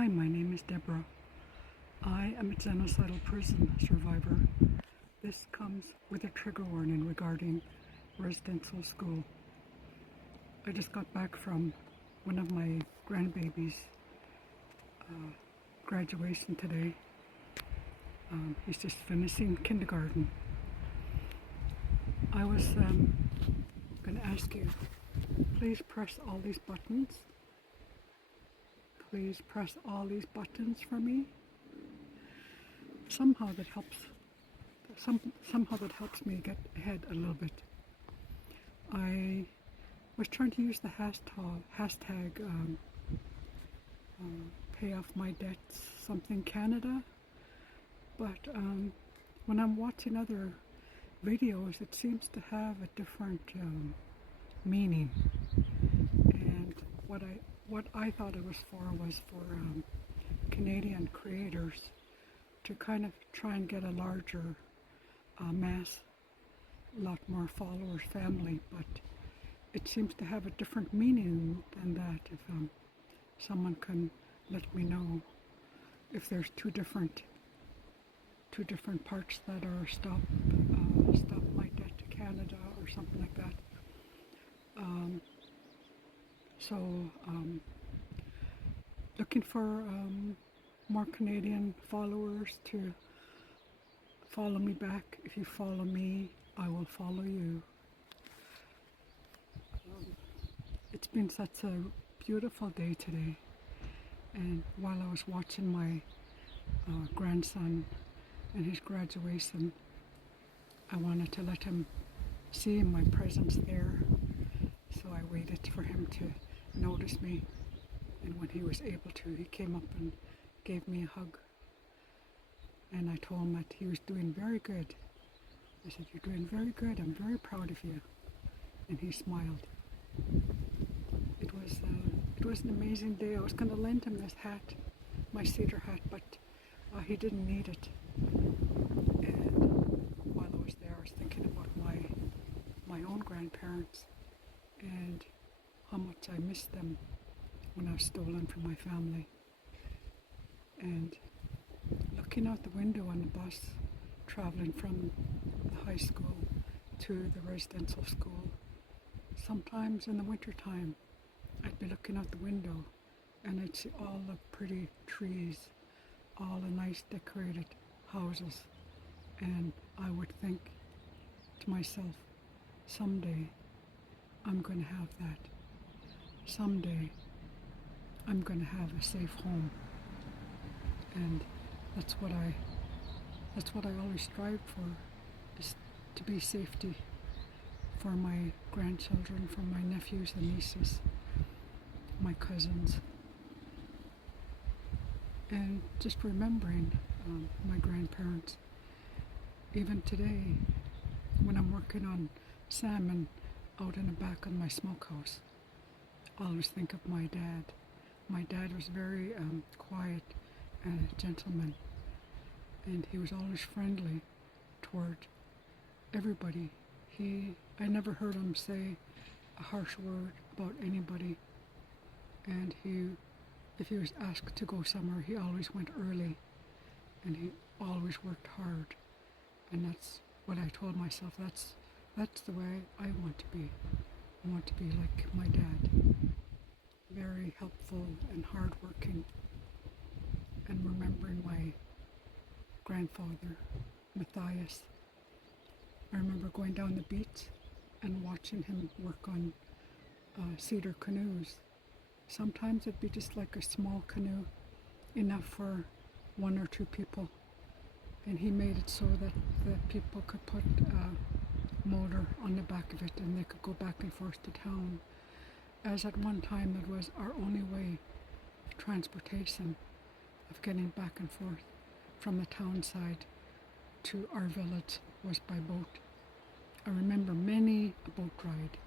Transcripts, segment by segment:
Hi, my name is Deborah. I am a genocidal prison survivor. This comes with a trigger warning regarding residential school. I just got back from one of my grandbabies' graduation today. He's just finishing kindergarten. I was going to ask you, please press all these buttons. Please press all these buttons for me. Somehow that helps me get ahead a little bit. I was trying to use the hashtag pay off my debts something Canada, but when I'm watching other videos it seems to have a different meaning, and what I thought it was for Canadian creators to kind of try and get a larger mass, a lot more followers, family, but it seems to have a different meaning than that. If someone can let me know if there's two different parts that are stop my debt to Canada or something like that. Looking for more Canadian followers to follow me back. If you follow me, I will follow you. It's been such a beautiful day today, and while I was watching my grandson and his graduation, I wanted to let him see my presence there, so I waited for him to notice me, and when he was able to, he came up and gave me a hug, and I told him that he was doing very good. I said, "You're doing very good, I'm very proud of you," and he smiled. It was an amazing day. I was going to lend him this hat, my cedar hat, but he didn't need it. And while I was there, I was thinking about my own grandparents and how much I missed them when I was stolen from my family. And looking out the window on the bus, traveling from the high school to the residential school, sometimes in the winter time, I'd be looking out the window and I'd see all the pretty trees, all the nice decorated houses, and I would think to myself, someday I'm going to have that. Someday I'm going to have a safe home. And that's what I always strive for, is to be safety for my grandchildren, for my nephews and nieces, my cousins, and just remembering my grandparents. Even today, when I'm working on salmon out in the back of my smokehouse, I always think of my dad. My dad was very quiet and a gentleman, and he was always friendly toward everybody. I never heard him say a harsh word about anybody, and if he was asked to go somewhere, he always went early, and he always worked hard. And that's what I told myself, that's the way I want to be. I want to be like my dad, very helpful and hardworking, and remembering my grandfather, Matthias. I remember going down the beach and watching him work on cedar canoes. Sometimes it'd be just like a small canoe, enough for one or two people, and he made it so that the people could put a motor on the back of it and they could go back and forth to town, as at one time it was our only way of transportation, of getting back and forth from the town side to our village was by boat. I remember many a boat ride.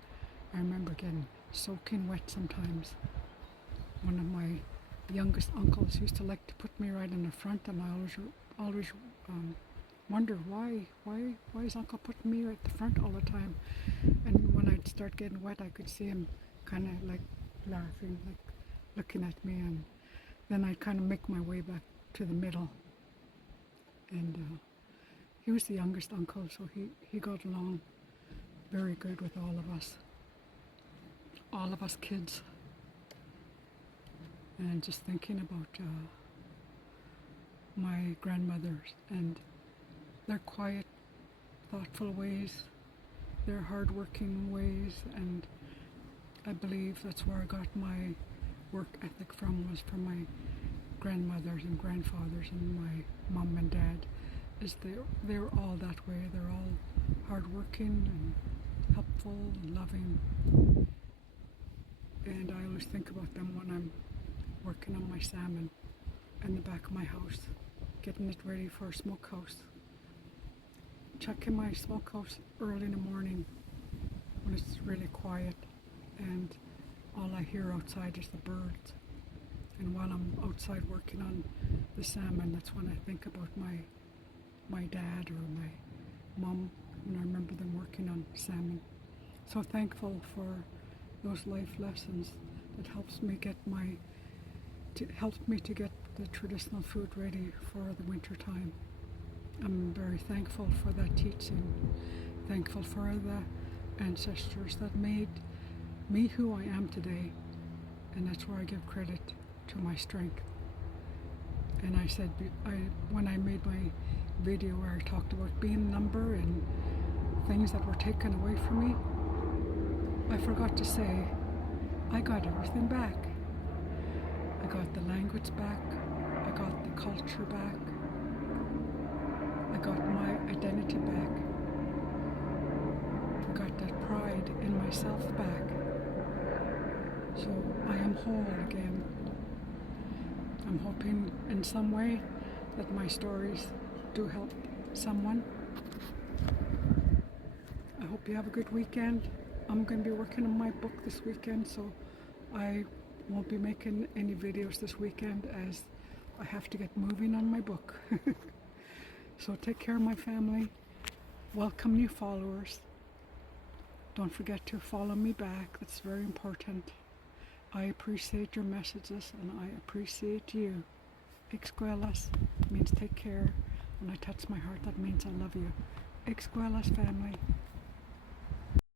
I remember getting soaking wet sometimes. One of my youngest uncles used to like to put me right in the front, and I always wondered why is Uncle putting me right at the front all the time. And when I'd start getting wet, I could see him kind of like laughing, like looking at me, and then I'd kind of make my way back to the middle. And he was the youngest uncle, so he got along very good with all of us kids. And just thinking about my grandmothers and their quiet, thoughtful ways, their hardworking ways, and I believe that's where I got my work ethic from, was from my grandmothers and grandfathers and my mom and dad. Is they're all that way. They're all hardworking and helpful and loving. And I always think about them when I'm working on my salmon in the back of my house, getting it ready for a smokehouse. Checking my smokehouse early in the morning when it's really quiet and all I hear outside is the birds. And while I'm outside working on the salmon, that's when I think about my dad or my mom, and I remember them working on salmon. So thankful for those life lessons that helps me to get the traditional food ready for the winter time. I'm very thankful for that teaching, thankful for the ancestors that made me who I am today, and that's where I give credit to my strength. And I said, when I made my video where I talked about being number and things that were taken away from me, I forgot to say, I got everything back. I got the language back, I got the culture back, I got my identity back, I got that pride in myself back. So I am whole again. I'm hoping in some way that my stories do help someone. I hope you have a good weekend. I'm going to be working on my book this weekend, so I won't be making any videos this weekend as I have to get moving on my book. So take care of my family. Welcome new followers. Don't forget to follow me back. That's very important. I appreciate your messages and I appreciate you. Ixguelas means take care. When I touch my heart, that means I love you. Ixguelas family.